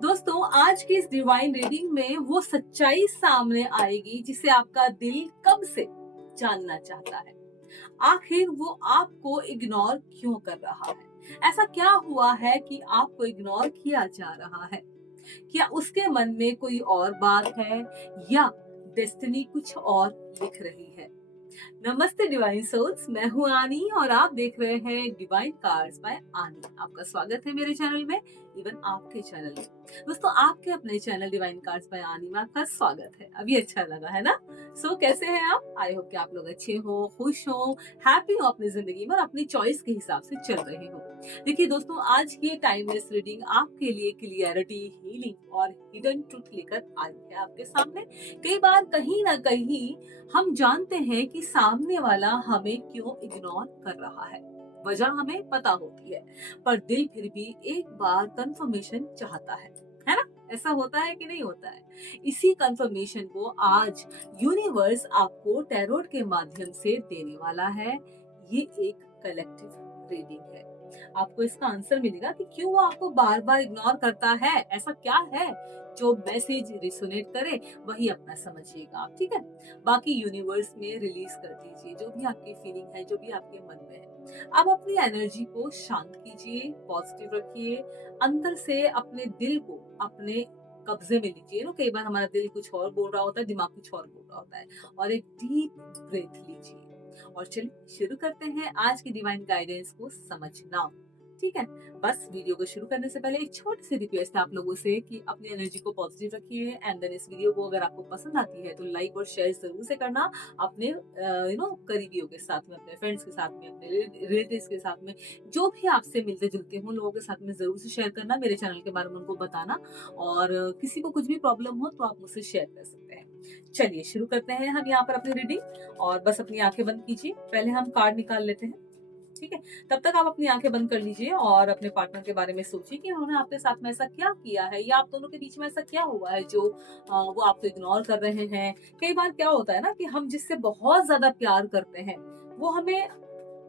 दोस्तों आज की इस डिवाइन रीडिंग में वो सच्चाई सामने आएगी जिसे आपका दिल कब से जानना चाहता है। आखिर वो आपको इग्नोर क्यों कर रहा है? ऐसा क्या हुआ है कि आपको इग्नोर किया जा रहा है? क्या उसके मन में कोई और बात है या डेस्टिनी कुछ और लिख रही है? नमस्ते डिवाइन सोल्स, मैं हूँ आनी और आप देख रहे हैं डिवाइन कार्ड्स बाय आनी। आपका स्वागत है मेरे चैनल में, इवन आपके चैनल में। दोस्तों आपके अपने चैनल डिवाइन कार्ड्स बाय आनी में आपका स्वागत है। अभी अच्छा लगा है ना? कैसे हैं आप? आई होप कि आप लोग अच्छे हो, खुश हो, हैप्पी हो अपनी जिंदगी में और अपनी चॉइस के हिसाब से चल रहे हो। देखिए दोस्तों, आज की टाइमलेस रीडिंग आपके लिए क्लियरिटी, हीलिंग और हिडन ट्रुथ लेकर आई है आपके सामने। कई बार कहीं ना कहीं हम जानते हैं कि सामने वाला हमें क्यों इग्नोर कर रहा है। वजह हमें पता होती है, पर दिल फिर भी एक बार कंफर्मेशन चाहता है ना? ऐसा होता है कि नहीं होता है? इसी कंफर्मेशन को आज यूनिवर्स आपको टैरोट के माध्यम से देने वाला है। ये एक कलेक्टिव रीडिंग है। आपको इसका आंसर मिलेगा कि क्यों वो आपको बार बार इग्नोर करता है। ऐसा क्या है जो मैसेज रिसोनेट करे, वही अपना समझिएगा आप, ठीक है? बाकी यूनिवर्स में रिलीज कर दीजिए जो भी आपकी फीलिंग है, जो भी आपके मन में है। अब अपनी एनर्जी को शांत कीजिए, पॉजिटिव रखिए, अंदर से अपने दिल को अपने कब्जे में लीजिए। ना, कई बार हमारा दिल कुछ और बोल रहा होता है, दिमाग कुछ और बोल रहा होता है। और एक डीप ब्रेथ लीजिए और चलिए शुरू करते हैं आज की डिवाइन गाइडेंस को समझना। ठीक है? बस वीडियो को शुरू करने से पहले एक छोटी सी रिक्वेस्ट है आप लोगों से कि अपनी एनर्जी को पॉजिटिव रखिए एंड देन इस वीडियो को अगर आपको पसंद आती है तो लाइक और शेयर जरूर से करना अपने करीबियों के साथ में, अपने फ्रेंड्स के साथ में, अपने रिलेटिव्स के साथ में, जो भी आपसे मिलते जुलते हो लोगों के साथ में जरूर से शेयर करना। मेरे चैनल के बारे में उनको बताना और किसी को कुछ भी प्रॉब्लम हो तो आप मुझसे शेयर कर सकते हैं। चलिए शुरू करते हैं हम यहाँ पर अपनी रीडिंग और बस अपनी आंखें बंद कीजिए। पहले हम कार्ड निकाल लेते हैं, ठीक है? तब तक आप अपनी आंखें बंद कर लीजिए और अपने पार्टनर के बारे में सोचिए कि उन्होंने आपके साथ में ऐसा क्या किया है या आप दोनों के बीच में ऐसा क्या हुआ है जो वो आपको इग्नोर कर रहे हैं। कई बार क्या होता है ना कि हम जिससे बहुत ज्यादा प्यार करते हैं वो हमें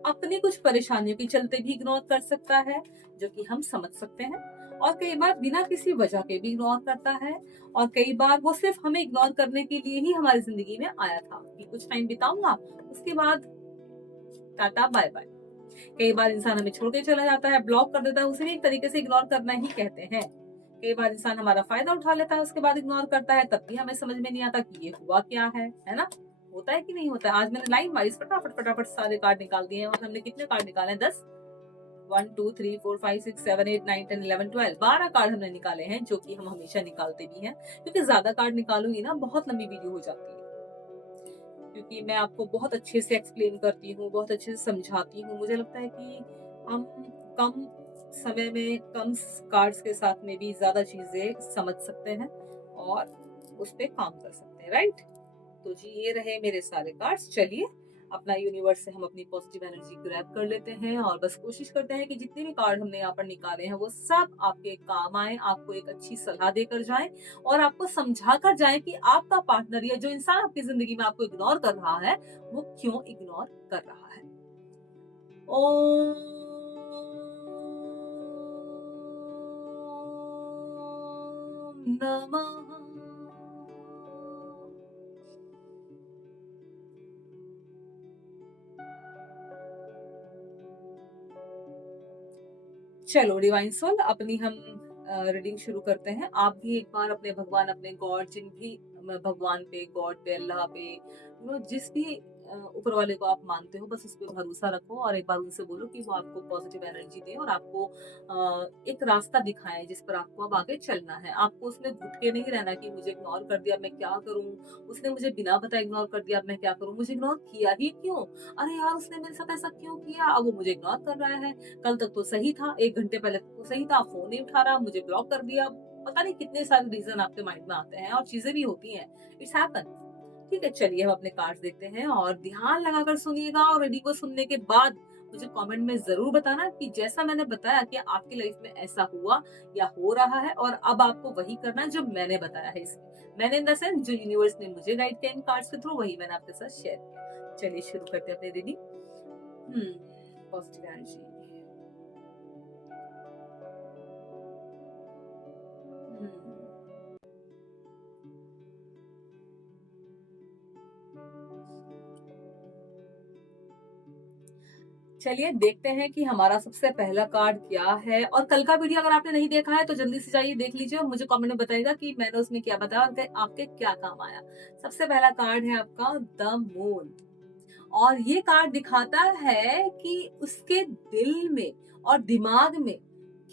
अपनी कुछ परेशानियों के चलते भी इग्नोर कर सकता है, जो कि हम समझ सकते हैं। और कई बार बिना किसी वजह के भी इग्नोर करता है और कई बार वो सिर्फ हमें इग्नोर करने के लिए ही हमारी जिंदगी में आया था कि कुछ टाइम बिताऊंगा, उसके बाद टाटा बाय बाय। कई बार इंसान हमें छोड़ के चला जाता है, ब्लॉक कर देता है, उसे भी एक तरीके से इग्नोर करना ही कहते हैं। कई बार इंसान हमारा फायदा उठा लेता है, उसके बाद इग्नोर करता है, तब भी हमें समझ में नहीं आता कि ये हुआ क्या है ना? होता है कि नहीं होता है? आज मैंने लाइन वाइज फटाफट फटाफट सारे कार्ड निकाल दिए हैं और हमने कितने कार्ड निकाले हैं? 10, 1 2 3 4 5 6 7 8 9 10 11 12 12 कार्ड हमने निकाले हैं, जो कि हम हमेशा निकालते भी हैं, क्योंकि ज्यादा कार्ड निकालूंगी ना बहुत लंबी वीडियो हो जाती है। क्योंकि मैं आपको बहुत अच्छे से एक्सप्लेन करती हूँ, बहुत अच्छे से समझाती हूँ। मुझे लगता है कि हम कम समय में, कम कार्ड्स के साथ में भी ज़्यादा चीज़ें समझ सकते हैं और उस पे काम कर सकते हैं, राइट? तो जी ये रहे मेरे सारे कार्ड्स। चलिए अपना यूनिवर्स से हम अपनी पॉजिटिव एनर्जी ग्रैब कर लेते हैं और बस कोशिश करते हैं कि जितने भी कार्ड हमने यहाँ पर निकाले हैं वो सब आपके काम आए, आपको एक अच्छी सलाह देकर जाए और आपको समझा कर जाए कि आपका पार्टनर या जो इंसान आपकी जिंदगी में आपको इग्नोर कर रहा है वो क्यों इग्नोर कर रहा है। ओम नमः। चलो डिवाइन सोल, अपनी हम रीडिंग शुरू करते हैं। आप भी एक बार अपने भगवान, अपने गॉड, जिन भी भगवान पे, गॉड पे, अल्लाह पे, जिस भी ऊपर वाले को आप मानते हो, बस उस पर भरोसा रखो और एक बार उनसे बोलो कि वो आपको पॉजिटिव एनर्जी दे और आपको एक रास्ता दिखाए जिस पर आपको अब आगे चलना है। आपको उसमें घुट के नहीं रहना कि मुझे इग्नोर कर दिया, मैं क्या करूं? उसने मुझे बिना बताए इग्नोर कर दिया, अब मैं क्या करूं? मुझे इग्नोर किया ही क्यों? अरे यार, उसने मेरे साथ ऐसा क्यों किया? अब वो मुझे इग्नोर कर रहा है। कल तक तो सही था, 1 घंटे पहले तक तो सही था, फ़ोन नहीं उठा रहा, मुझे ब्लॉक कर दिया। पता नहीं कितने सारे रीज़न आपके माइंड में आते हैं और चीज़ें भी होती हैं। It's happen. ठीक है, चलिए हम अपने कार्ड्स देखते हैं और ध्यान लगाकर सुनिएगा और रीडिंग को सुनने के बाद मुझे कमेंट में ज़रूर बताना कि जैसा मैंने बताया कि आपकी लाइफ में ऐसा हुआ या हो रहा है और अब आपको वही करना है जो मैंने बताया है इसमें। मैंने इन द सेंस जो यूनिवर्स ने मुझे गाइड किया इन कार्ड्स के थ्रू, वही मैंने आपके साथ शेयर किया। चलिए शुरू करते हैं अपनी रीडिंग। Positive energy. चलिए देखते हैं कि हमारा सबसे पहला कार्ड क्या है। और कल का वीडियो अगर आपने नहीं देखा है तो जल्दी से जाइए देख लीजिए और मुझे कमेंट में बताइएगा कि मैंने उसमें क्या बताया और आपके क्या काम आया। सबसे पहला कार्ड है आपका द मून। और ये कार्ड दिखाता है कि उसके दिल में और दिमाग में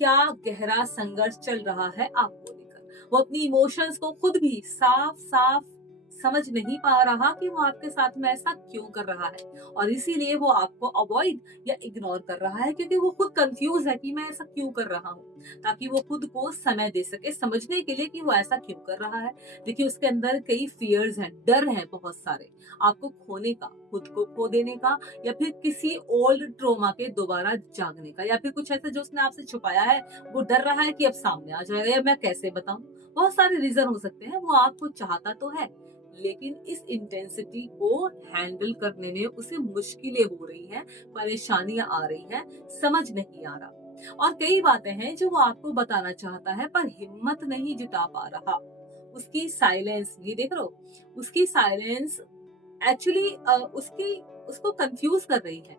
क्या गहरा संघर्ष चल रहा है आपको लेकर। वो अपनी इमोशंस को खुद भी साफ साफ समझ नहीं पा रहा कि वो आपके साथ में ऐसा क्यों कर रहा है, और इसीलिए वो आपको अवॉइड या इग्नोर कर रहा है क्योंकि वो खुद कंफ्यूज है कि मैं ऐसा क्यों कर रहा हूँ, ताकि वो खुद को समय दे सके समझने के लिए कि वो ऐसा क्यों कर रहा है। देखिए उसके अंदर कई फियर्स हैं, डर हैं बहुत सारे, आपको खोने का, खुद को खो देने का, या फिर किसी ओल्ड ट्रोमा के दोबारा जागने का, या फिर कुछ ऐसा जो उसने आपसे छुपाया है, वो डर रहा है कि अब सामने आ जाएगा या मैं कैसे बताऊं। बहुत सारे रीजन हो सकते हैं। वो आपको चाहता तो है लेकिन इस इंटेंसिटी को हैंडल करने में उसे मुश्किलें हो रही हैं, परेशानियां आ रही हैं, समझ नहीं आ रहा। और कई बातें हैं जो वो आपको बताना चाहता है पर हिम्मत नहीं जुटा पा रहा। उसकी साइलेंस, ये देख रहे हो, उसकी साइलेंस एक्चुअली उसकी उसको कंफ्यूज कर रही है।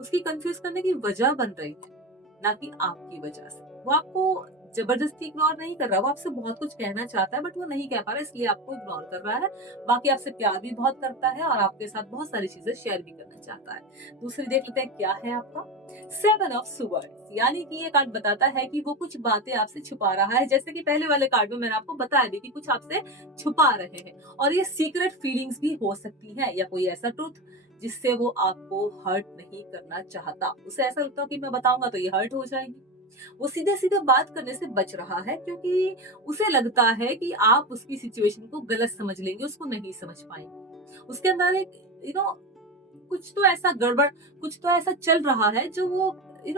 उसकी कंफ्यूज करने की वजह बन रही है, ना कि आपकी वजह से। वो आपको जबरदस्ती इग्नोर नहीं कर रहा, वो आपसे बहुत कुछ कहना चाहता है बट वो नहीं कह पा रहा, इसलिए आपको इग्नोर कर रहा है। बाकी आपसे प्यार भी बहुत करता है और आपके साथ बहुत सारी चीजें शेयर भी करना चाहता है। दूसरी देख लेते हैं क्या है आपका सेवन ऑफ सुवर्ड्स। यानी कि ये कार्ड बताता है कि वो कुछ बातें आपसे छुपा रहा है, जैसे कि पहले वाले कार्ड में मैंने आपको बताया भी कि कुछ आपसे छुपा रहे हैं। और ये सीक्रेट फीलिंग्स भी हो सकती है या कोई ऐसा ट्रुथ जिससे वो आपको हर्ट नहीं करना चाहता। उसे ऐसा लगता है कि मैं बताऊंगा तो ये हर्ट हो जाएगी। वो सीधे सीधे बात करने से बच रहा है क्योंकि उसे लगता है कि आप उसकी सिचुएशन को गलत समझ लेंगे, उसको नहीं समझ पाएंगे। उसके अंदर एक कुछ तो ऐसा गड़बड़, कुछ तो ऐसा चल रहा है जो वो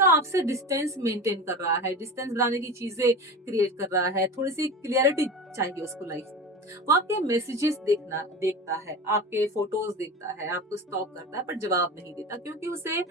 आपसे डिस्टेंस मेंटेन कर रहा है, डिस्टेंस बनाने की चीजें क्रिएट कर रहा है। थोड़ी सी क्लियरिटी चाहिए उसको लाइफ में। वो आपके मैसेजेस देखता है, आपके फोटोज देखता है, आपको स्टॉक करता है पर जवाब नहीं देता क्योंकि उसे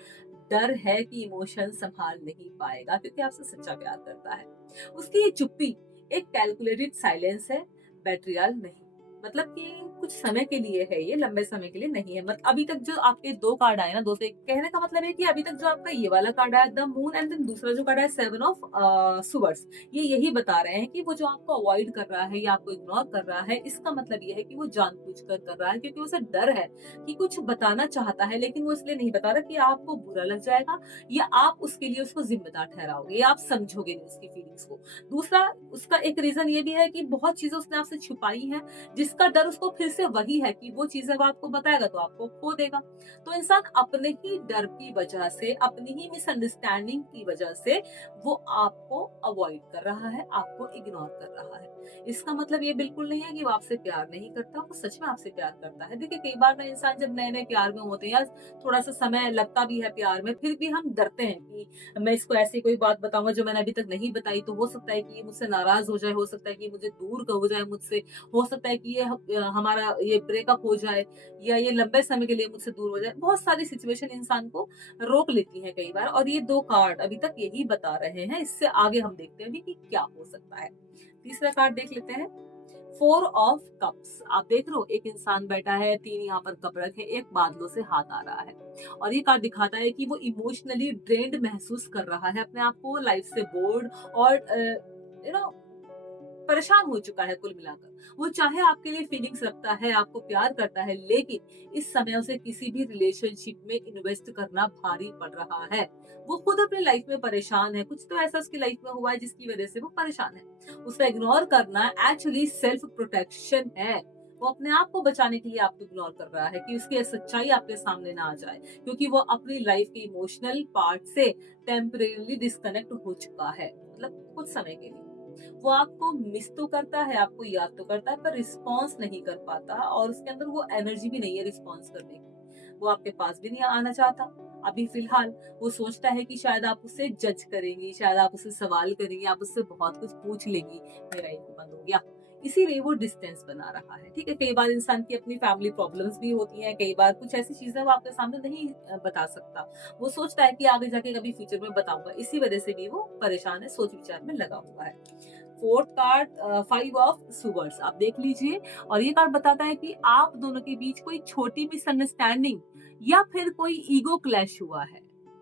डर है कि इमोशन संभाल नहीं पाएगा, क्योंकि आपसे सच्चा प्यार करता है। उसकी ये चुप्पी एक कैलकुलेटेड साइलेंस है, बेट्रियल नहीं। मतलब कि कुछ समय के लिए है, ये लंबे समय के लिए नहीं है। मतलब अभी तक जो आपके दो कार्ड आए ना, दो से कहने का मतलब है कि अभी तक जो आपका ये वाला कार्ड आया द मून एंड देन दूसरा जो कार्ड है सेवन ऑफ सुवर्ड्स, ये यही बता रहे हैं कि वो जो आपको अवॉइड कर रहा है या आपको इग्नोर कर रहा है, इसका मतलब ये है कि वो जानबूझकर कर रहा है क्योंकि उसे डर है कि कुछ बताना चाहता है लेकिन वो इसलिए नहीं बता रहा कि आपको बुरा लग जाएगा या आप उसके लिए उसको जिम्मेदार ठहराओगे या आप समझोगे नहीं उसकी फीलिंग्स को। दूसरा उसका एक रीजन ये भी है कि बहुत चीजें उसने आपसे छुपाई हैं, जिसका डर उसको फिर से वही है कि वो चीजें वो आपको बताएगा तो आपको खो देगा। तो इंसान अपने ही डर की वजह से, अपनी ही मिसअंडरस्टैंडिंग की वजह से वो आपको अवॉइड कर रहा है, आपको इग्नोर कर रहा है। इसका मतलब ये बिल्कुल नहीं है कि वो आपसे प्यार नहीं करता, वो सच में आपसे प्यार करता है। देखिए कई बार ना इंसान जब नए नए प्यार में होते हैं या थोड़ा सा समय लगता भी है प्यार में, फिर भी हम डरते हैं कि मैं इसको ऐसी कोई बात बताऊंगा जो मैंने अभी तक नहीं बताई तो हो सकता है कि ये मुझसे नाराज हो जाए, हो सकता है कि मुझे दूर हो जाए मुझसे, हो सकता है कि ये हमारा ये ब्रेकअप हो जाए या ये लंबे समय के लिए मुझसे दूर हो जाए। बहुत सारी सिचुएशन इंसान को रोक लेती है कई बार, और ये दो कार्ड अभी तक यही बता रहे हैं। इससे आगे हम देखते हैं भी कि क्या हो सकता है। तीसरा कार्ड देख लेते हैं, फोर ऑफ कप्स। आप देख रहे हो एक इंसान बैठा है, तीन यहाँ पर कप रखे, एक बादलों से हाथ आ रहा है। और ये कार्ड दिखाता है कि वो इमोशनली ड्रेन्ड महसूस कर रहा है अपने आप को, लाइफ से बोर्ड और यू नो परेशान हो चुका है कुल मिलाकर। वो चाहे आपके लिए फीलिंग्स रखता है, आपको प्यार करता है, लेकिन इस समय उसे किसी भी रिलेशनशिप में इन्वेस्ट करना भारी पड़ रहा है। वो खुद अपनी लाइफ में परेशान है, कुछ तो ऐसा उसकी लाइफ में हुआ है जिसकी वजह से वो परेशान है। उसका इग्नोर करना एक्चुअली सेल्फ प्रोटेक्शन है। वो अपने आप को बचाने के लिए आपको इग्नोर कर रहा है कि उसकी सच्चाई आपके सामने ना आ जाए, क्योंकि वो अपनी लाइफ के इमोशनल पार्ट से टेम्परेली डिस्कनेक्ट हो चुका है, मतलब कुछ समय के लिए। वो आपको मिस तो करता है, आपको याद तो करता है पर रिस्पॉन्स नहीं कर पाता, और उसके अंदर वो एनर्जी भी नहीं है रिस्पॉन्स करने की। वो आपके पास भी नहीं आना चाहता अभी फिलहाल। वो सोचता है कि शायद आप उसे जज करेंगी, शायद आप उससे सवाल करेंगी, आप उससे बहुत कुछ पूछ लेंगी, मेरा एक बंद हो गया, इसीलिए वो डिस्टेंस बना रहा है। ठीक है, कई बार इंसान की अपनी फैमिली प्रॉब्लम्स भी होती हैं, कई बार कुछ ऐसी चीजें वो आपके सामने नहीं बता सकता। वो सोचता है कि आगे जाके कभी फ्यूचर में बताऊंगा, इसी वजह से भी वो परेशान है, सोच विचार में लगा हुआ है। फोर्थ कार्ड फाइव ऑफ सुवर्ड्स, आप देख लीजिए। और ये कार्ड बताता है कि आप दोनों के बीच कोई छोटी मिसअंडरस्टैंडिंग या फिर कोई ईगो क्लैश हुआ है।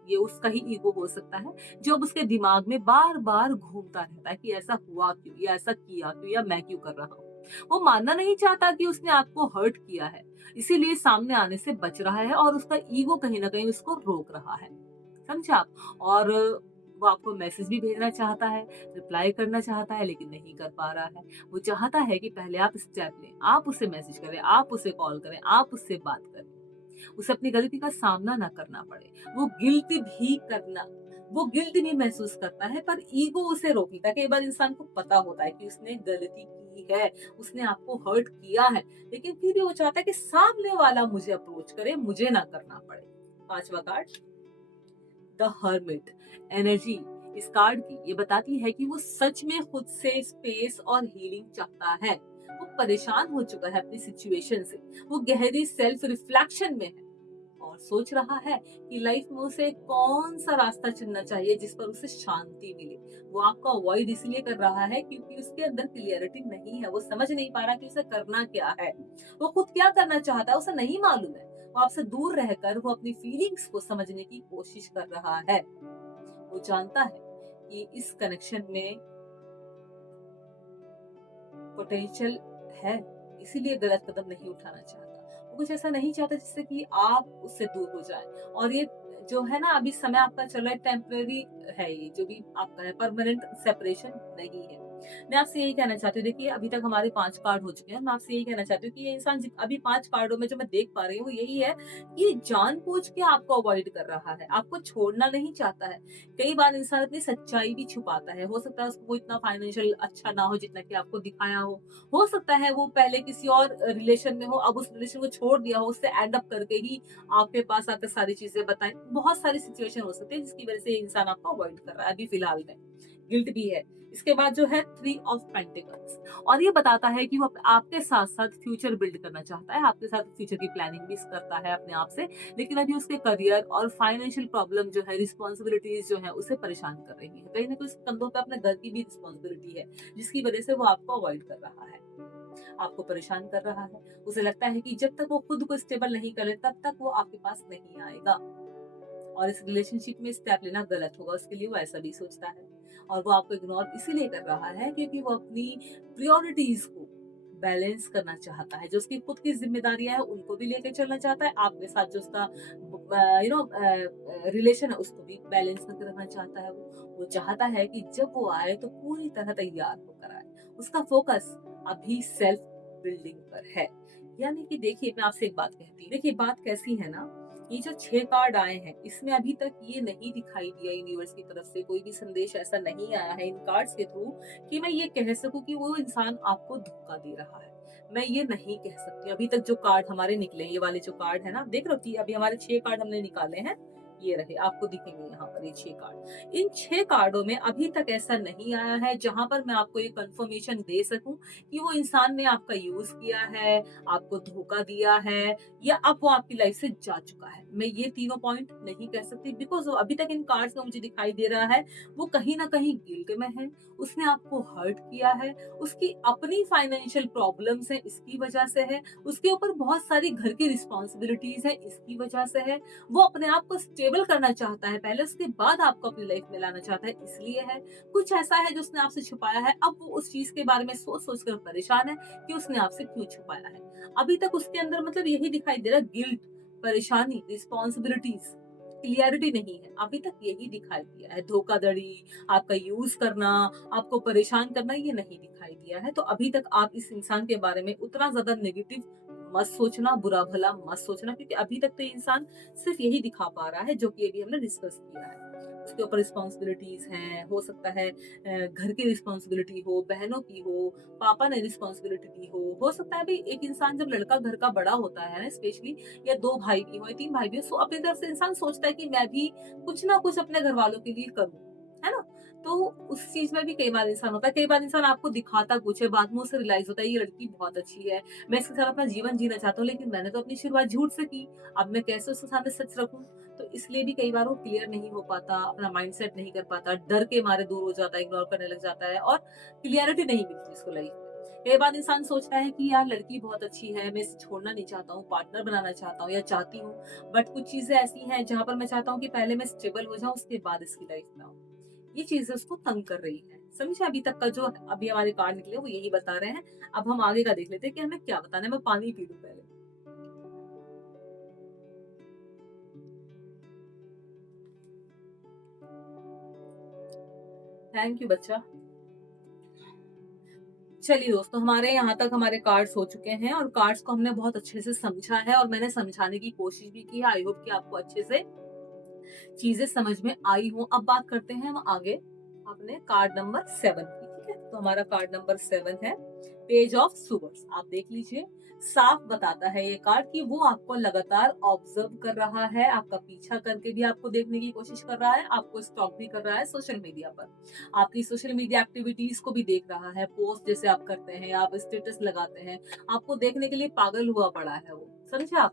ये उसका ही ईगो हो सकता है जो अब उसके दिमाग में बार बार घूमता रहता है कि ऐसा हुआ क्यों, या ऐसा किया क्यों, या मैं क्यों कर रहा हूँ। वो मानना नहीं चाहता कि उसने आपको हर्ट किया है, इसीलिए सामने आने से बच रहा है और उसका ईगो कहीं ना कहीं उसको रोक रहा है। समझे आप? और वो आपको मैसेज भी भेजना चाहता है, रिप्लाई करना चाहता है, लेकिन नहीं कर पा रहा है। वो चाहता है कि पहले आप स्टेप लें, आप उसे मैसेज करें, आप उसे कॉल करें, आप उससे बात करें। उसे अपनी गलती का सामना ना करना पड़े। वो गिल्ट भी महसूस करता है, पर ईगो उसे रोक लेता है। कई बार इंसान को पता होता है कि उसने गलती की है, उसने आपको हर्ट किया है, लेकिन फिर भी वो चाहता है कि सामने वाला मुझे अप्रोच करे, मुझे ना करना पड़े। 5वां कार्ड, द हर्मिट एनर्जी। इस कार्ड की ये बताती है कि वो सच में खुद से स्पेस और हीलिंग चाहता है। वो परेशान हो चुका है अपनी सिचुएशन से। वो गहरी सेल्फ रिफ्लेक्शन में है और सोच रहा है कि लाइफ में उसे कौन सा रास्ता चुनना चाहिए जिस पर उसे शांति मिले। वो आपको अवॉइड इसलिए कर रहा है क्योंकि उसके अंदर क्लियरिटी नहीं है। वो समझ नहीं पा रहा कि उसे करना क्या है, वो खुद क्या करना चाहता है, उसे नहीं मालूम है। वो आपसे दूर रहकर वो अपनी फीलिंग्स को समझने की कोशिश कर रहा है। वो जानता है कि इस कनेक्शन में पोटेंशियल है, इसीलिए गलत कदम नहीं उठाना चाहता। वो कुछ ऐसा नहीं चाहता जिससे कि आप उससे दूर हो जाएं। और ये जो है ना, अभी समय आपका चल रहा है, टेम्पररी है, ये जो भी आपका है, परमानेंट सेपरेशन नहीं है। मैं आपसे यही कहना चाहती हूँ, देखिए अभी तक हमारे 5 कार्ड हो चुके हैं। मैं आपसे यही कहना चाहती हूँ कि ये इंसान अभी 5 कार्डों में जो मैं देख पा रही हूँ वो यही है कि ये जानबूझ के आपको अवॉइड कर रहा है, आपको छोड़ना नहीं चाहता है। कई बार इंसान अपनी सच्चाई भी छुपाता है। हो सकता है उसको इतना फाइनेंशियल अच्छा ना हो जितना कि आपको दिखाया हो सकता है वो पहले किसी और रिलेशन में हो, अब उस रिलेशन को छोड़ दिया हो, उससे एंड अप करके ही आपके पास आकर सारी चीजें बताएं। बहुत सारी सिचुएशन हो सकती है जिसकी वजह से ये इंसान आपको अवॉइड कर रहा है अभी फिलहाल में। गिल्ट भी है। इसके बाद जो है 3 ऑफ पेंटिकल्स, और ये बताता है कि वो आपके साथ साथ फ्यूचर बिल्ड करना चाहता है, आपके साथ फ्यूचर की प्लानिंग भी करता है अपने आप से, लेकिन अभी उसके करियर और फाइनेंशियल प्रॉब्लम जो है, रिस्पॉन्सिबिलिटीज जो है उसे परेशान कर रही है। कहीं ना कहीं उसके कंधों पे अपने घर की भी रिस्पॉन्सिबिलिटी है, जिसकी वजह से वो आपको अवॉइड कर रहा है, आपको परेशान कर रहा है। उसे लगता है कि जब तक वो खुद को स्टेबल नहीं कर ले तब तक वो आपके पास नहीं आएगा, और इस रिलेशनशिप में स्टेप लेना गलत होगा उसके लिए, वो ऐसा भी सोचता है। और वो आपको इग्नोर इसीलिए कर रहा है क्योंकि वो अपनी प्रायोरिटीज को बैलेंस करना चाहता है। जो उसकी खुद की जिम्मेदारियां है उनको भी लेकर चलना चाहता है, आपके साथ जो उसका रिलेशन है उसको भी बैलेंस करके रखना चाहता है। वो चाहता है कि जब वो आए तो पूरी तरह तैयार होकर आए। उसका फोकस अभी सेल्फ बिल्डिंग पर है। यानी कि देखिए, मैं आपसे एक बात कहती हूँ, देखिए बात कैसी है ना, ये जो 6 कार्ड आए हैं इसमें अभी तक ये नहीं दिखाई दिया, यूनिवर्स की तरफ से कोई भी संदेश ऐसा नहीं आया है इन कार्ड्स के थ्रू कि मैं ये कह सकूं कि वो इंसान आपको धोखा दे रहा है। मैं ये नहीं कह सकती। अभी तक जो कार्ड हमारे निकले, ये वाले जो कार्ड है ना, देख रहे हो कि अभी हमारे 6 कार्ड हमने निकाले हैं, ये रहे, आपको दिखेंगे यहाँ पर ये 6 कार्ड। इन 6 कार्डों में अभी तक ऐसा नहीं आया है जहां पर मैं आपको ये कंफर्मेशन दे सकूं कि वो इंसान ने आपका यूज किया है, आपको धोखा दिया है, या अब वो आपकी लाइफ से जा चुका है। मैं ये तीनों पॉइंट नहीं कह सकती बिकॉज अभी तक इन कार्ड्स में मुझे दिखाई दे रहा है वो कहीं ना कहीं गिल्ट में है, उसने आपको हर्ट किया है, उसकी अपनी फाइनेंशियल प्रॉब्लम्स है इसकी वजह से है, उसके ऊपर बहुत सारी घर की रिस्पॉन्सिबिलिटीज है इसकी वजह से है। वो अपने आप को स्टेबल करना चाहता है पहले, उसके बाद आपको अपनी लाइफ में लाना चाहता है, इसलिए है। कुछ ऐसा है जो उसने आपसे छुपाया है, अब वो उस चीज के बारे में सोच सोच कर परेशान है कि उसने आपसे क्यों छुपाया है। अभी तक उसके अंदर मतलब यही दिखाई दे रहा है, गिल्ट, परेशानी, रिस्पॉन्सिबिलिटीज, क्लियरिटी नहीं है, अभी तक यही दिखाई दिया है। धोखाधड़ी, आपका यूज करना, आपको परेशान करना, ये नहीं दिखाई दिया है। तो अभी तक आप इस इंसान के बारे में उतना ज्यादा नेगेटिव मत सोचना, बुरा भला मत सोचना, क्योंकि अभी तक तो इंसान सिर्फ यही दिखा पा रहा है जो कि अभी हमने डिस्कस किया है। उसके ऊपर रिस्पॉन्सिबिलिटीज हैं, हो सकता है घर की रिस्पॉन्सिबिलिटी हो, बहनों की हो, पापा ने रिस्पॉन्सिबिलिटी दी हो सकता है भी एक इंसान जब लड़का घर का बड़ा होता है ना स्पेशली, या 2 भाई भी हो या 3 भाई भी हो, सो अपनी तरफ से इंसान सोचता है कि मैं भी कुछ ना कुछ अपने घर वालों के लिए करूं, है ना। तो उस चीज में भी कई बार इंसान होता है, कई बार इंसान आपको दिखाता कुछ है, बाद में उसे रियलाइज होता है ये लड़की बहुत अच्छी है, मैं इसके साथ अपना जीवन जीना चाहता हूँ, लेकिन मैंने तो अपनी शुरुआत झूठ से की, अब मैं कैसे उसके सामने सच रखूं। तो इसलिए भी कई बार वो क्लियर नहीं हो पाता, अपना माइंडसेट नहीं कर पाता, डर के मारे दूर हो जाता है, इग्नोर करने लग जाता है और क्लियरिटी नहीं मिलती उसको लाइफ में। कई बार इंसान सोचता है कि यार लड़की बहुत अच्छी है, मैं इसे छोड़ना नहीं चाहता हूँ, पार्टनर बनाना चाहता हूँ या चाहती हूँ, बट कुछ चीजें ऐसी हैं जहां पर मैं चाहता हूँ कि पहले मैं स्टेबल हो जाऊं, उसके बाद इसकी लाइफ में आऊं। ये चीजें उसको तंग कर रही है। समझे? अभी तक का जो अभी हमारे कार्ड निकले वो यही बता रहे हैं। अब हम आगे का देख लेते हैं कि हमें क्या बताना है। मैं पानी पी लूं पहले। थैंक यू बच्चा। चलिए दोस्तों, हमारे यहाँ तक हमारे कार्ड्स हो चुके हैं और कार्ड्स को हमने बहुत अच्छे से समझा है और मैंने समझाने की कोशिश भी की है। आई होप कि आपको अच्छे से चीजें समझ में आई हो। अब बात करते हैं हम आगे अपने कार्ड नंबर 7 की। ठीक है, तो हमारा कार्ड नंबर 7 है पेज ऑफ सुवर्स। आप देख लीजिए, साफ बताता है ये कार्ड कि वो आपको लगातार ऑब्जर्व कर रहा है, आपका पीछा करके भी आपको देखने की कोशिश कर रहा है, आपको स्टॉक भी कर रहा है सोशल मीडिया पर, आपकी सोशल मीडिया एक्टिविटीज को भी देख रहा है। पोस्ट जैसे आप करते हैं, आप स्टेटस लगाते हैं, आपको देखने के लिए पागल हुआ पड़ा है वो। समझे?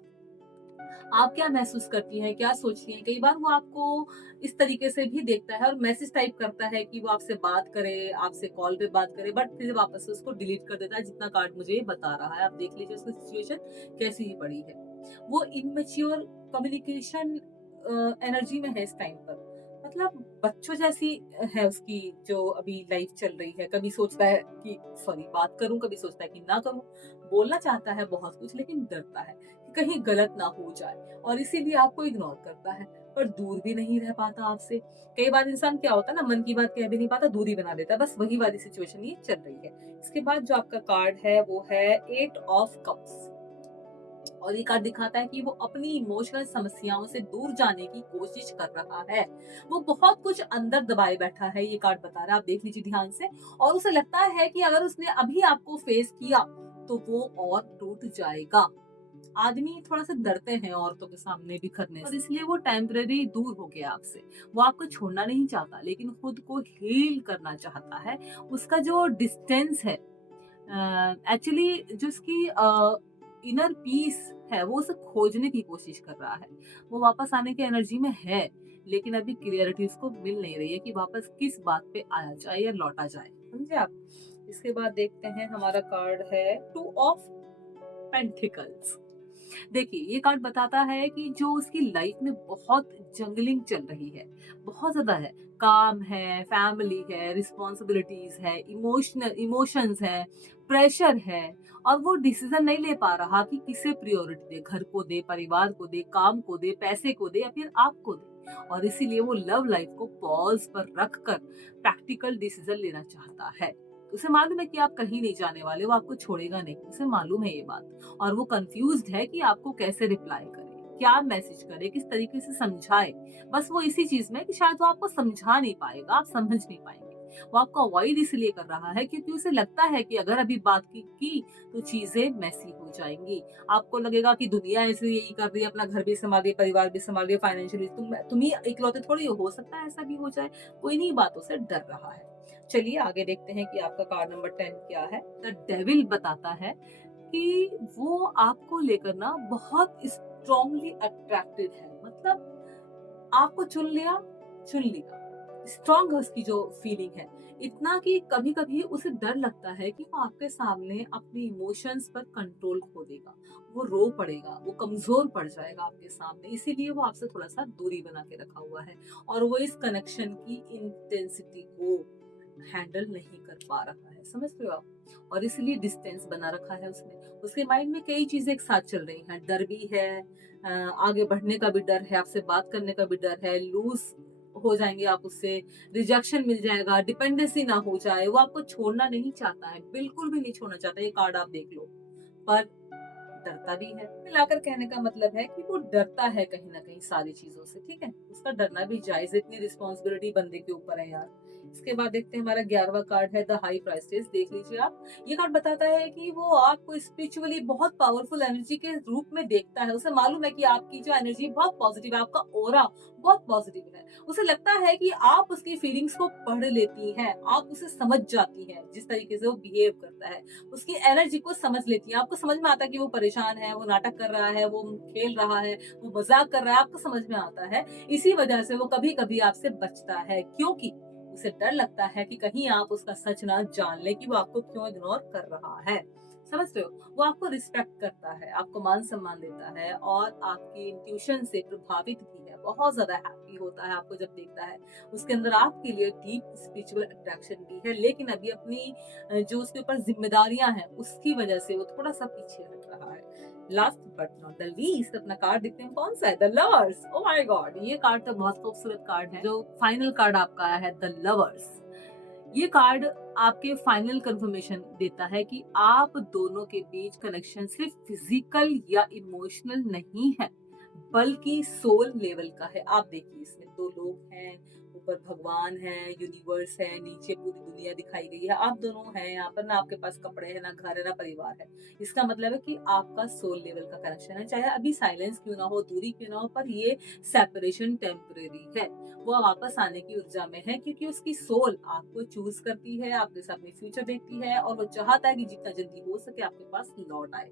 आप क्या महसूस करती हैं, क्या सोचती हैं? कई बार वो आपको इस तरीके से भी देखता है और मैसेज टाइप करता है कि वो आपसे बात करे, आपसे कॉल पे बात करे, बट फिर वापस से उसको डिलीट कर देता है, जितना कार्ड मुझे बता रहा है। आप देख लीजिए उसकी सिचुएशन कैसी ही पड़ी है। वो इनमेच्योर कम्युनिकेशन एनर्जी में है इस टाइम पर। मतलब बच्चों जैसी है उसकी जो अभी लाइफ चल रही है। कभी सोचता है कि सॉरी बात करूं, कभी सोचता है कि ना करूं। बोलना चाहता है बहुत कुछ, लेकिन डरता है कि कहीं गलत ना हो जाए और इसीलिए आपको इग्नोर करता है, पर दूर भी नहीं रह पाता आपसे। कई बार इंसान क्या होता है ना, मन की बात कह भी नहीं पाता, दूरी बना देता है। बस वही वाली सिचुएशन ये चल रही है। इसके बाद जो आपका कार्ड है वो है 8 ऑफ कप्स और ये कार्ड दिखाता है कि वो अपनी इमोशनल समस्याओं से दूर जाने की कोशिश कर रहा है। वो बहुत कुछ अंदर दबाए बैठा है, ये कार्ड बता रहा है। आप देख लीजिए ध्यान से। और उसे लगता है कि अगर उसने अभी आपको फेस किया तो वो और टूट जाएगा। आदमी थोड़ा सा डरते हैं औरतों के सामने बिखरने से और इसलिए वो टेम्परेरी दूर हो गया आपसे। वो आपको छोड़ना नहीं चाहता, लेकिन खुद को हील करना चाहता है। उसका जो डिस्टेंस है, एक्चुअली जो उसकी इनर पीस है, वो उसे खोजने की कोशिश कर रहा है। वो वापस आने की एनर्जी में है, लेकिन अभी क्लियरिटी उसको मिल नहीं रही है कि वापस किस बात पे आया जाए या लौटा जाए। समझे आप? इसके बाद देखते हैं, हमारा कार्ड है 2 ऑफ पेंटिकल्स। देखिए, ये कार्ड बताता है कि जो उसकी लाइफ में बहुत जंगलिंग चल रही है, बहुत ज्यादा है। काम है, फैमिली है, रिस्पॉन्सिबिलिटीज है, इमोशंस है, प्रेशर है और वो डिसीजन नहीं ले पा रहा कि किसे प्रायोरिटी दे। घर को दे, परिवार को दे, काम को दे, पैसे को दे या फिर आपको दे। और इसीलिए वो लव लाइफ को पॉज पर रखकर प्रैक्टिकल डिसीजन लेना चाहता है। उसे मालूम है कि आप कहीं नहीं जाने वाले, वो आपको छोड़ेगा नहीं, उसे मालूम है ये बात। और वो कंफ्यूज्ड है कि आपको कैसे रिप्लाई करे, क्या मैसेज करे, किस तरीके से समझाए। बस वो इसी चीज में कि शायद वो आपको समझा नहीं पाएगा, आप समझ नहीं पाएंगे। वो आपको अवॉइड इसलिए कर रहा है क्योंकि उसे लगता है कि अगर अभी बात की तो चीजें मैसी हो जाएंगी। आपको लगेगा कि दुनिया ऐसे यही कर रही है, अपना घर भी संभाल रही है, परिवार भी संभाल रही है, फाइनेंशियली तुम ही इकलौते थोड़ी हो सकता है ऐसा भी हो जाए। कोई नहीं बातों से डर रहा है। चलिए आगे देखते हैं कि आपका कार्ड नंबर 10 क्या है। द डेविल बताता है कि वो आपको लेकर ना बहुत स्ट्रांगली अट्रैक्टेड है। मतलब आपको चुन लिया। स्ट्रांग है उसकी जो फीलिंग है, इतना कि कभी कभी उसे डर लगता है कि वो आपके सामने अपने इमोशंस पर कंट्रोल खो देगा, वो रो पड़ेगा, वो कमजोर पड़ जाएगा आपके सामने। इसीलिए वो आपसे थोड़ा सा दूरी बना के रखा हुआ है और वो इस कनेक्शन की इंटेंसिटी को हैंडल नहीं कर पा रहा है। समझ रहे हो आप? और इसलिए डिस्टेंस बना रखा है उसने। उसके माइंड में कई चीजें एक साथ चल रही हैं। डर भी है, आगे बढ़ने का भी डर है, आपसे बात करने का भी डर है, लूज हो जाएंगे आप उससे, रिजेक्शन मिल जाएगा, डिपेंडेंसी ना हो जाए। वो आपको छोड़ना नहीं चाहता है, बिल्कुल भी नहीं छोड़ना चाहता। ये कार्ड आप देख लो, पर डरता भी है। मिलाकर कहने का मतलब है कि वो डरता है कहीं ना कहीं सारी चीजों से। ठीक है, उसका डरना भी जायज है, इतनी रिस्पॉन्सिबिलिटी बंदे के ऊपर है यार। इसके बाद देखते हैं, हमारा 11वां कार्ड है द हाई प्राइस्टेस। देख लीजिए आप। ये कार्ड बताता है कि वो आपको स्पिरिचुअली बहुत पावरफुल एनर्जी के रूप में देखता है। उसे मालूम है कि आपकी जो एनर्जी बहुत पॉजिटिव है, आपका ऑरा बहुत पॉजिटिव है। उसे लगता है कि आप उसकी फीलिंग्स को पढ़ लेती हैं, आप उसे समझ जाती हैं, जिस तरीके से वो बिहेव करता है, उसकी एनर्जी को समझ लेती है। आपको समझ में आता है कि वो परेशान है, वो नाटक कर रहा है, वो खेल रहा है, वो मजाक कर रहा है, आपको समझ में आता है। इसी वजह से वो कभी कभी आपसे बचता है, क्योंकि उसे डर लगता है कि कहीं आप उसका सच ना जान ले कि वो आपको क्यों इग्नोर कर रहा है। समझ रहे हो? वो आपको रिस्पेक्ट करता है, आपको मान-सम्मान देता है और आपकी इंट्यूशन से प्रभावित भी है। बहुत ज़्यादा हैप्पी होता है आपको जब देखता है। उसके अंदर आपके लिए डीप स्पिरिचुअल अट्रैक्शन भी है, लेकिन अभी अपनी जो उसके ऊपर ज़िम्मेदारियाँ हैं, उसकी वजह से वो थोड़ा-सा पीछे हट रहा है। Last but not the least अपना कार्ड देखते हैं कौन सा है? The lovers. Oh my God! ये कार्ड तो बहुत खूबसूरत कार्ड है। जो फाइनल कार्ड आपका आया है द लवर्स। ये कार्ड आपके फाइनल कंफर्मेशन देता है कि आप दोनों के बीच कनेक्शन सिर्फ फिजिकल या इमोशनल नहीं है, बल्कि सोल लेवल का है। आप देखिए इसमें दो लोग हैं, ऊपर भगवान है, यूनिवर्स है, नीचे पूरी दुनिया दिखाई गई है। आप दोनों हैं यहाँ पर, ना आपके पास कपड़े हैं, ना घर है, ना परिवार है। इसका मतलब है कि आपका सोल लेवल का कनेक्शन है। चाहे अभी साइलेंस क्यों ना हो, दूरी क्यों ना हो, पर ये सेपरेशन टेम्परेरी है। वो वापस आने की ऊर्जा में है, क्योंकि उसकी सोल आपको चूज करती है, आपके साथ में फ्यूचर देखती है और वो चाहता है कि जितना जल्दी हो सके आपके पास लौट आए।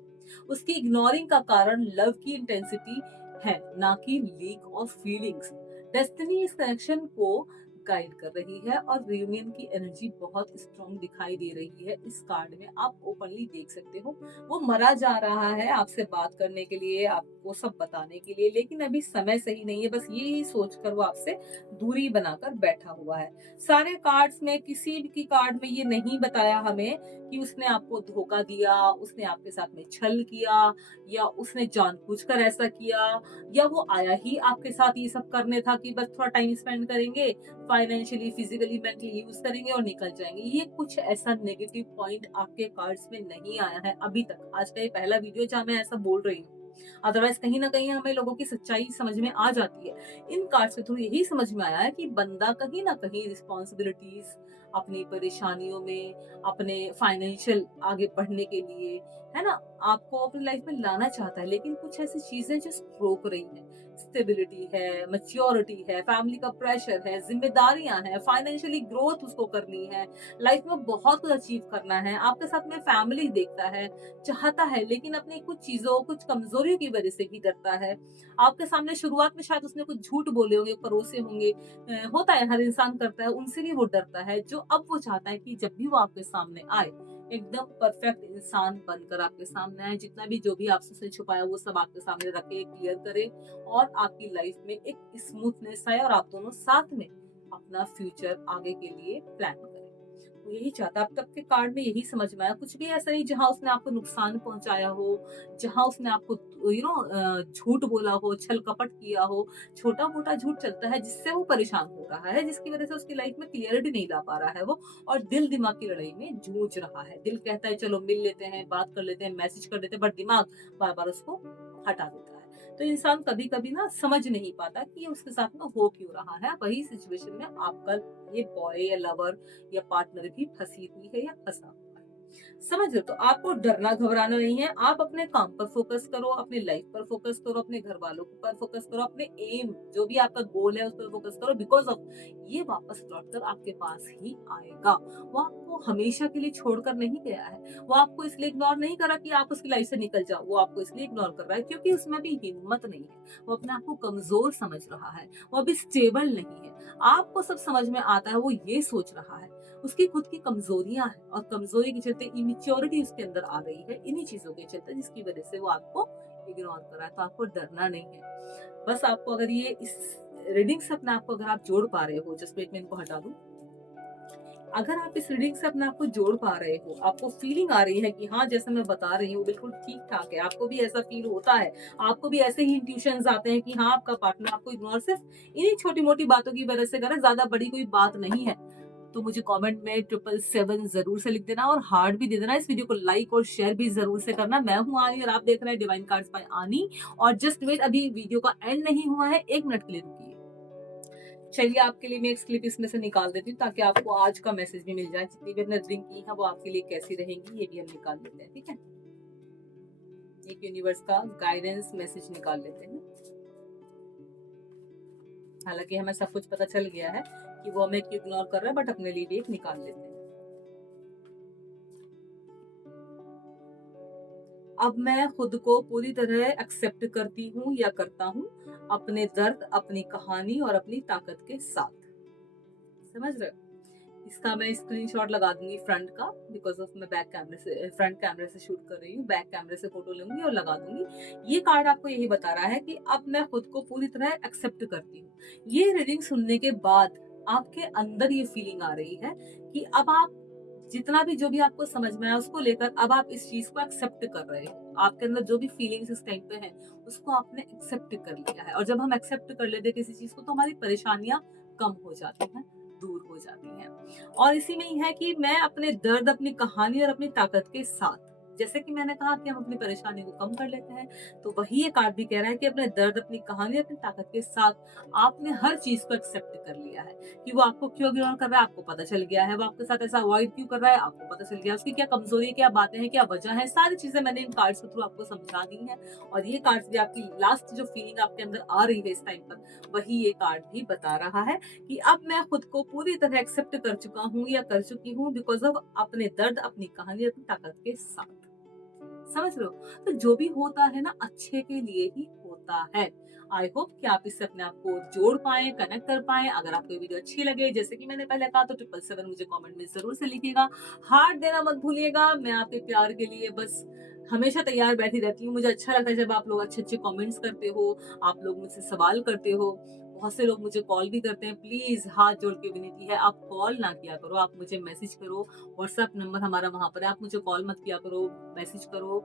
उसकी इग्नोरिंग का कारण लव की इंटेंसिटी है, ना कि लीक ऑफ फीलिंग्स। डेस्टिनी इस कनेक्शन को गाइड कर रही है और रियूनियन की एनर्जी बहुत स्ट्रॉन्ग दिखाई दे रही है इस कार्ड में। आप ओपनली देख सकते हो वो मरा जा रहा है आपसे बात करने के लिए, आपको सब बताने के लिए, लेकिन अभी समय सही नहीं है। बस यही सोचकर वो आपसे दूरी बनाकर बैठा हुआ है। सारे कार्ड्स में किसी भी कार्ड में ये नहीं बताया हमें कि उसने आपको धोखा दिया, उसने आपके साथ में छल किया, या उसने जानबूझकर ऐसा किया, या वो आया ही आपके साथ ये सब करने था कि बस थोड़ा टाइम स्पेंड करेंगे, फाइनेंशियली, फिजिकली, मेंटली यूज करेंगे और निकल जाएंगे। ये कुछ ऐसा नेगेटिव पॉइंट आपके कार्ड्स में नहीं आया है अभी तक। आज का ये पहला वीडियो जहाँ मैं ऐसा बोल रही हूँ। अदरवाइज कहीं ना कहीं हमें लोगों की सच्चाई समझ में आ जाती है। इन कार्ड्स के थ्रू यही समझ में आया है कि बंदा कहीं ना कहीं रिस्पॉन्सिबिलिटीज, अपनी परेशानियों में, अपने फाइनेंशियल आगे बढ़ने के लिए, है ना, आपको अपनी लाइफ में लाना चाहता है, लेकिन कुछ ऐसी चीजें जो रोक रही हैं। स्टेबिलिटी है, मैच्योरिटी है, फैमिली का प्रेशर है, जिम्मेदारियां हैं, फाइनेंशियली ग्रोथ उसको करनी है, लाइफ में बहुत कुछ अचीव करना है, आपके साथ में फैमिली देखता है, चाहता है, लेकिन अपनी कुछ चीजों, कुछ कमजोरियों की वजह से भी डरता है। आपके सामने शुरुआत में शायद उसने कुछ झूठ बोले होंगे, परोसे होंगे, होता है, हर इंसान करता है, उनसे भी वो डरता है। जो अब वो चाहता है कि जब भी वो आपके सामने आए, एकदम परफेक्ट इंसान बनकर आपके सामने आए, जितना भी जो भी आपसे उसने छुपाया वो सब आपके सामने रखे, क्लियर करे और आपकी लाइफ में एक स्मूथनेस आए और आप दोनों साथ में अपना फ्यूचर आगे के लिए प्लान करें। वो यही चाहता है। अब तक के कार्ड में यही समझ में आया, कुछ भी ऐसा नहीं जहां उसने आपको नुकसान पहुंचाया हो, जहां उसने आपको झूठ बोला हो, छल कपट किया हो। छोटा मोटा झूठ चलता है जिससे वो परेशान हो रहा है, जिसकी वजह से उसकी लाइफ में क्लियरिटी नहीं ला पा रहा है वो, और दिल दिमाग की लड़ाई में जूझ रहा है। दिल कहता है चलो मिल लेते हैं, बात कर लेते हैं, मैसेज कर लेते हैं, बट दिमाग बार बार उसको हटा देता है। तो इंसान कभी कभी ना समझ नहीं पाता कि उसके साथ में हो क्यों रहा है। वही सिचुएशन में आपका ये बॉय या लवर या पार्टनर भी फंसी हुई है या फंसा हुआ है। समझ रहे हो? तो आपको डरना घबराना नहीं है। आप अपने काम पर फोकस करो, अपने लाइफ पर फोकस करो, अपने घर वालों पर फोकस करो, अपने एम जो भी आपका गोल है उस पर फोकस करो, बिकॉज ऑफ ये वापस लौटकर आपके पास ही आएगा। वो आपको हमेशा के लिए छोड़कर नहीं गया है। वो आपको इसलिए इग्नोर नहीं करा कि आप उसकी लाइफ से निकल जाओ। वो आपको इसलिए इग्नोर कर रहा है क्योंकि उसमें भी हिम्मत नहीं है। वो अपने आप को कमजोर समझ रहा है। वो अभी स्टेबल नहीं है। आपको सब समझ में आता है, वो ये सोच रहा है। उसकी खुद की कमजोरियां हैं और कमजोरी के चलते इमेच्योरिटी उसके अंदर आ गई है, इन्हीं चीजों के चलते, जिसकी वजह से वो आपको इग्नोर कर रहा है। तो आपको डरना नहीं है। बस आपको अगर ये इस रीडिंग से अपने आप को अगर आप जोड़ पा रहे हो, जस्ट वेट मैं इनको हटा दूं, अगर आप इस रीडिंग से अपने आप को जोड़ पा रहे हो, आपको फीलिंग आ रही है कि हाँ जैसे मैं बता रही हूँ बिल्कुल ठीक ठाक है, आपको भी ऐसा फील होता है, आपको भी ऐसे ही इंट्यूशंस आते हैं कि हाँ आपका पार्टनर आपको इग्नोर सिर्फ इन्हीं छोटी मोटी बातों की वजह से कर रहा है, ज्यादा बड़ी कोई बात नहीं है, तो मुझे कमेंट में 777 जरूर से लिख देना और हार्ट भी दे देना। इस वीडियो को लाइक और शेयर भी जरूर से करना। मैं हूँ आनी और आप देख रहे हैं डिवाइन कार्ड्स बाय आनी। और जस्ट वेट, अभी वीडियो का एंड नहीं हुआ है, 1 मिनट के लिए रुकिए। चलिए आपके लिए मैं एक क्लिप इसमें से निकाल देती हूँ ताकि आपको आज का मैसेज भी मिल जाए। जितनी भी हमने ड्रिंक की है वो आपके लिए कैसी रहेंगी ये भी हम निकाल लेते हैं, ठीक है। एक यूनिवर्स का गाइडेंस मैसेज निकाल लेते हैं। हालांकि हमें सब कुछ पता चल गया है कि वो हमें क्यों इग्नोर कर रहा है, बट अपने लिए भी एक निकाल लेते हैं। अब मैं खुद को पूरी तरह एक्सेप्ट करती हूँ या करता हूँ, अपने दर्द, अपनी कहानी और अपनी ताकत के साथ। समझ रहे हो? इसका मैं स्क्रीनशॉट लगा दूंगी फ्रंट का, बिकॉज ऑफ मैं बैक कैमरे से फ्रंट कैमरे से शूट कर रही हूँ, बैक कैमरे से फोटो लूंगी और लगा दूंगी। ये कार्ड आपको यही बता रहा है कि अब मैं खुद को पूरी तरह एक्सेप्ट करती हूँ। ये रीडिंग सुनने के बाद आपके अंदर ये फीलिंग आ रही है कि अब आप जितना भी जो भी आपको समझ में आया उसको लेकर अब आप इस चीज को एक्सेप्ट कर रहे हो। आपके अंदर जो भी फीलिंग्स इस टाइम पे है उसको आपने एक्सेप्ट कर लिया है। और जब हम एक्सेप्ट कर लेते हैं किसी चीज को तो हमारी परेशानियां कम हो जाती हैं, दूर हो जाती हैं। और इसी में ही है कि मैं अपने दर्द, अपनी कहानी और अपनी ताकत के साथ, जैसे कि मैंने कहा कि हम अपनी परेशानी को कम कर लेते हैं, तो वही ये कार्ड भी कह रहा है कि अपने दर्द, अपनी कहानी, अपनी ताकत के साथ आपने हर चीज को एक्सेप्ट कर लिया है। कि वो आपको क्यों इग्नोर कर रहा है आपको पता चल गया है, वो आपके साथ ऐसा अवॉइड क्यों कर रहा है आपको पता चल गया है, उसकी क्या कमजोरी है, क्या बातें हैं, क्या वजह है, सारी चीजें मैंने इन कार्ड्स के थ्रू आपको समझा दी है। और ये कार्ड्स भी आपकी लास्ट जो फीलिंग आपके अंदर आ रही है इस टाइम पर, वही ये कार्ड भी बता रहा है कि अब मैं खुद को पूरी तरह एक्सेप्ट कर चुका हूँ या कर चुकी हूँ, बिकॉज ऑफ अपने दर्द, अपनी कहानी, अपनी ताकत के साथ। समझ रहे हो? तो जो भी होता है ना अच्छे के लिए ही होता है। आई होप कि आप इससे अपने आप को जोड़ पाए, कनेक्ट कर पाए। अगर आपको ये वीडियो अच्छी लगे, जैसे कि मैंने पहले कहा, तो 777 मुझे कमेंट में जरूर से लिखिएगा। हार्ट देना मत भूलिएगा। मैं आपके प्यार के लिए बस हमेशा तैयार बैठी रहती हूँ। मुझे अच्छा लगता है जब आप लोग अच्छे अच्छे कमेंट्स करते हो, आप लोग मुझसे सवाल करते हो। बहुत से लोग मुझे कॉल भी करते हैं। प्लीज हाथ जोड़ के विनती है, आप कॉल ना किया करो, आप मुझे मैसेज करो। व्हाट्सएप नंबर हमारा वहां पर है, आप मुझे कॉल मत किया करो, मैसेज करो,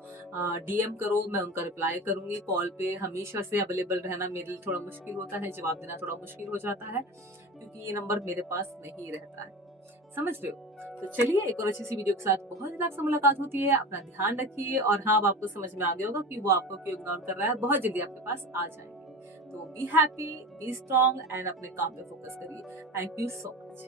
डीएम करो, मैं उनका रिप्लाई करूंगी। कॉल पे हमेशा से अवेलेबल रहना मेरे लिए थोड़ा मुश्किल होता है, जवाब देना थोड़ा मुश्किल हो जाता है, क्योंकि ये नंबर मेरे पास नहीं रहता है। समझ रहे हो? तो चलिए एक और अच्छी सी वीडियो के साथ बहुत जल्द आपसे मुलाकात होती है। अपना ध्यान रखिए। और हाँ, अब आपको समझ में आ गया होगा कि वो आपको क्यों इग्नोर कर रहा है। बहुत जल्दी आपके पास आ जाएंगे। तो be happy, be strong and अपने काम पे फोकस करिए। Thank you so much.